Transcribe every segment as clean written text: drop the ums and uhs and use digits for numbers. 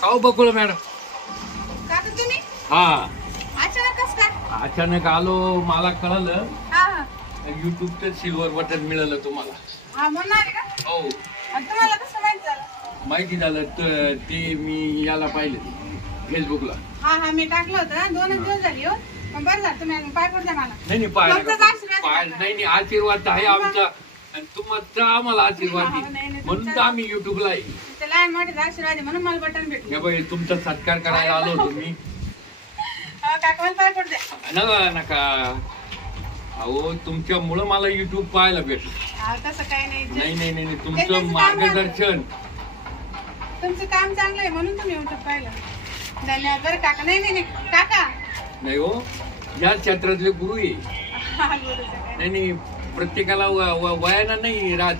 काऊ बकुळ madam. काका तुम्ही हा अचानक कसं काय? अचानक आलो, मला कळलं हा युट्यूबचं सिल्वर बटन मिळालं तुम्हाला. हा म्हणून आले का? हो आणि तुम्हाला कसं माहित झालं? माहिती झालं तर ते मी याला पाहिलं फेसबुकला. हा मी टाकलं होतं 2 दिवस झाले हो. पण बरं झालं तुम्ही अजून पाय पडता मला. नाही तुमचाच आशीर्वाद आहे काका. नाही आशीर्वाद आहे आमचा आणि तुमचा आम्हाला आशीर्वाद हा, आहे. नाही, म्हणून तर आम्ही युट्यूबला आहे. ते लहान मोठे आशीर्वाद आहे म्हणून मला बटन भेटलं. या बाई तुमचा सत्कार करायला आलो होतो मी. काका मला पाय पडते. नका अहो तुमच्यामुळं मला युट्यूब पाहायला भेटलं. तसं काही नाही. नाही तुमचं मार्गदर्शन. तुमचं काम चांगलं आहे म्हणून तुम्ही युट्यूब पाहिलं. धन्यवाद बरं काका. नाही काका नाही हो, या क्षेत्रातले गुरु आहे. नाही प्रत्येकाला वयानं नाही राहत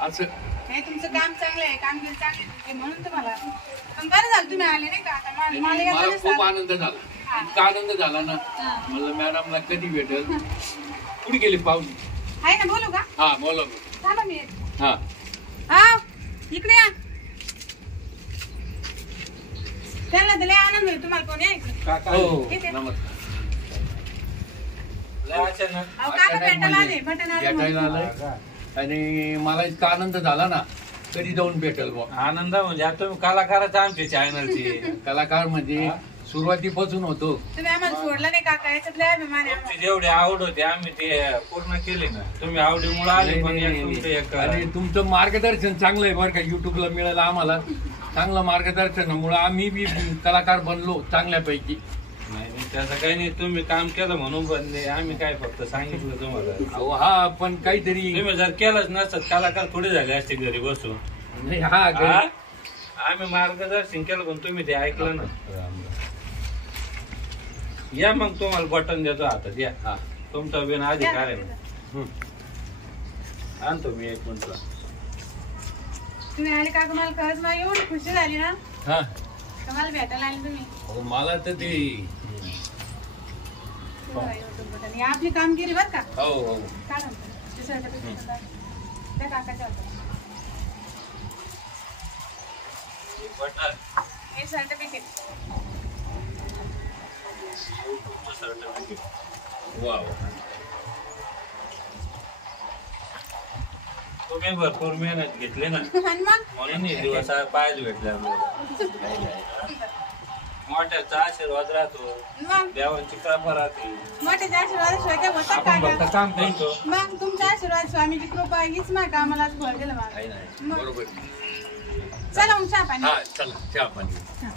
असं. नाही तुमचं काम चांगलं आहे, कामगिरी चांगली आहे म्हणून तुम्हाला. पण बरं झालं तुम्ही आले नाही का. आता मला खूप आनंद झाला. इतका आनंद झाला ना मला मॅडमला कधी भेटेल. कुठे गेली पाहुणे? आहे ना, बोलू का? हा बोला. थांबा मी. हा इकडे या. त्यांना तर लय आनंद होईल तुम्हाला. कोण यायचं? हो येते. नमस्कार. काका भेटायला आले, बटन आले भेटायला म्हणून. आलाय आणि मला इतका आनंद झाला ना कधी जाऊन भेटेल बुवा. आनंद म्हणजे आता तुम्ही कलाकारच आमच्या चॅनलची. कलाकार म्हणजे सुरुवातीपासून होतो. तुम्ही आम्हाला सोडलं नाही काका, याच्यात लय अभिमान आहे आम्हाला. तुमची जेवढी आवड होती आम्ही ते पूर्ण केली ना. तुम्ही आवडीमुळे आले पण आणि तुमचं मार्गदर्शन चांगलं आहे बरं का. युट्यूबला मिळालं आम्हाला चांगलं मार्गदर्शनामुळे आम्ही बी कलाकार बनलो चांगल्यापैकी. नाही त्याचं काही नाही. तुम्ही काम केलं म्हणून बनले. आम्ही काय फक्त सांगितलं तुम्हाला. हा पण काहीतरी तुम्ही जर केलंच नसत कलाकार थोडे झाले असते घरी बसून. नाही. आम्ही मार्गदर्शन केलं पण तुम्ही ते ऐकलं ना. या मग तुम्हाला बटन देतो हातात. या तुमचा बिन अधिकार आहे. आणतो मी 1 मिनिट. तुम्ही आले काका, मला खरंच मला एवढी खुशी झाली ना. हा मला भेटायला आले तुम्ही. मला तर ते ही आपली कामगिरी बर का. हो काय म्हणतो त्या काकाच्या हे सर्टिफिकेट. वाव. तुम्ही भरपूर मेहनत घेतली ना आणि मग म्हणून हे दिवस पाहायला भेटले आपल्याला. मोठ्याचा आशीर्वाद राहतो, मग देवांची कृपा राहते. मोठ्याच्या आशीर्वादाशिवाय काय होतं आपण काका? फक्त काम करतो. मग तुमचा आशीर्वाद स्वामीची कृपा हीच माझ्या कामाला फळ दिलं मला. नाही बरोबर. चला मग चहा पाणी. हा चला चहा पाणी. हा.